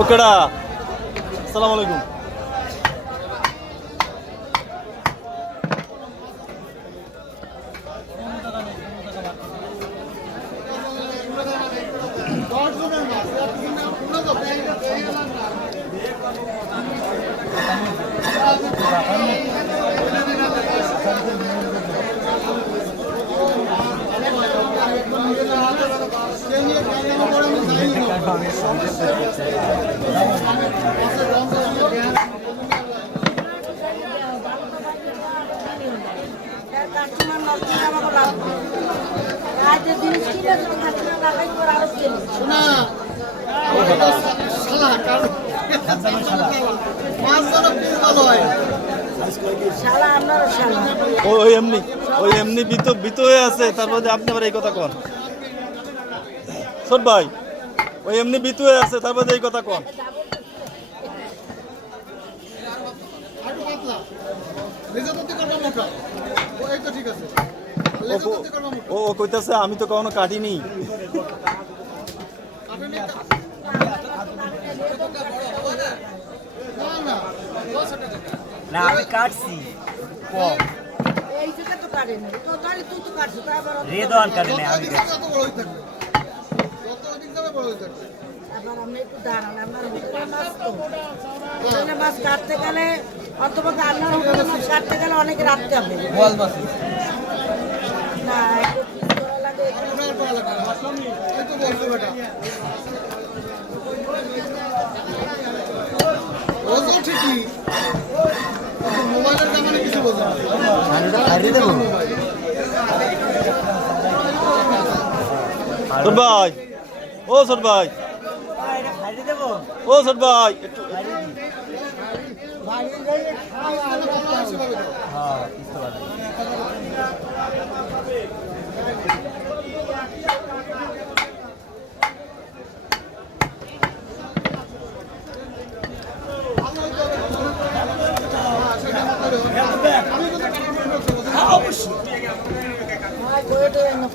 ওকেডা আসসালামু আলাইকুম। ওই এমনি বিত হয়ে আছে, তারপরে আপনি আবার এই কথা কন। ছোট ভাই ওই এমনি বিত হয়ে আছে, তারপরে এই কথা কন। ও কইতাছে আমি তো কখনো কাটিনি। না আমি কাটছি রেদওয়ান কাটে না আমি মাছ কাটতে গেলে অন্তপক্ষে আন্নার হোটেলে মাছ কাটতে গেলে অনেক রাখতে হবে। না ঠিকই মোবাইলের জামানে কিছু বোঝা ছোট ভাই, ও ছোট ভাই, ও ছোট ভাই একটু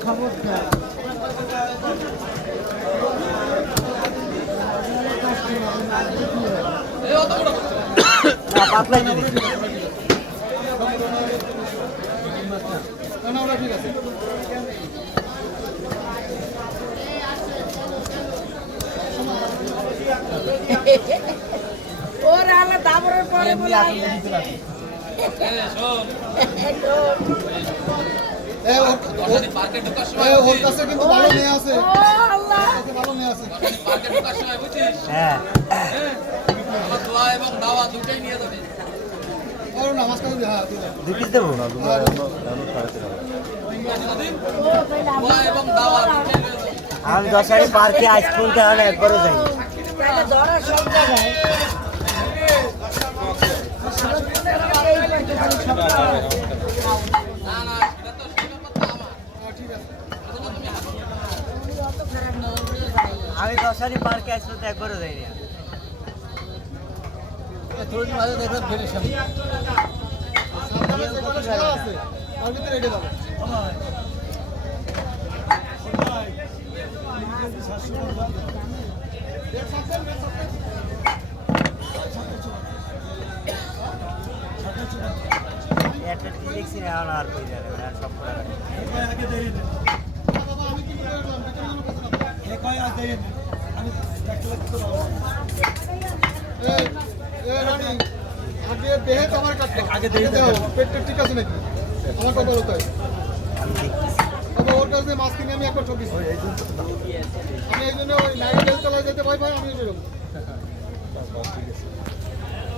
খবর পাতলাই দিদি ঠিক আছে। ওর আলা দাবরের পরে বলে ওর কাছে কিন্তু ভালো মেয়ে আছে, ভালো মেয়ে আছে। হ্যাঁ দুই পিস দেবো আমি 10 পার্কে আইসক্রিম খাওয়ানো একবারও যাই ধরা সব জায়গায় আমি 10 পার্কে আইসক্রিম একবারও যাই না দেখছি না আর সব ঠিক আছে নাকি আমার কথা বলতে হয়। ওর কাছে মাছ কিনে আমি একবার ছবি আমি এই জন্য ওই লাইট চালা যেতে ভয় পাই আমি বেরোবো।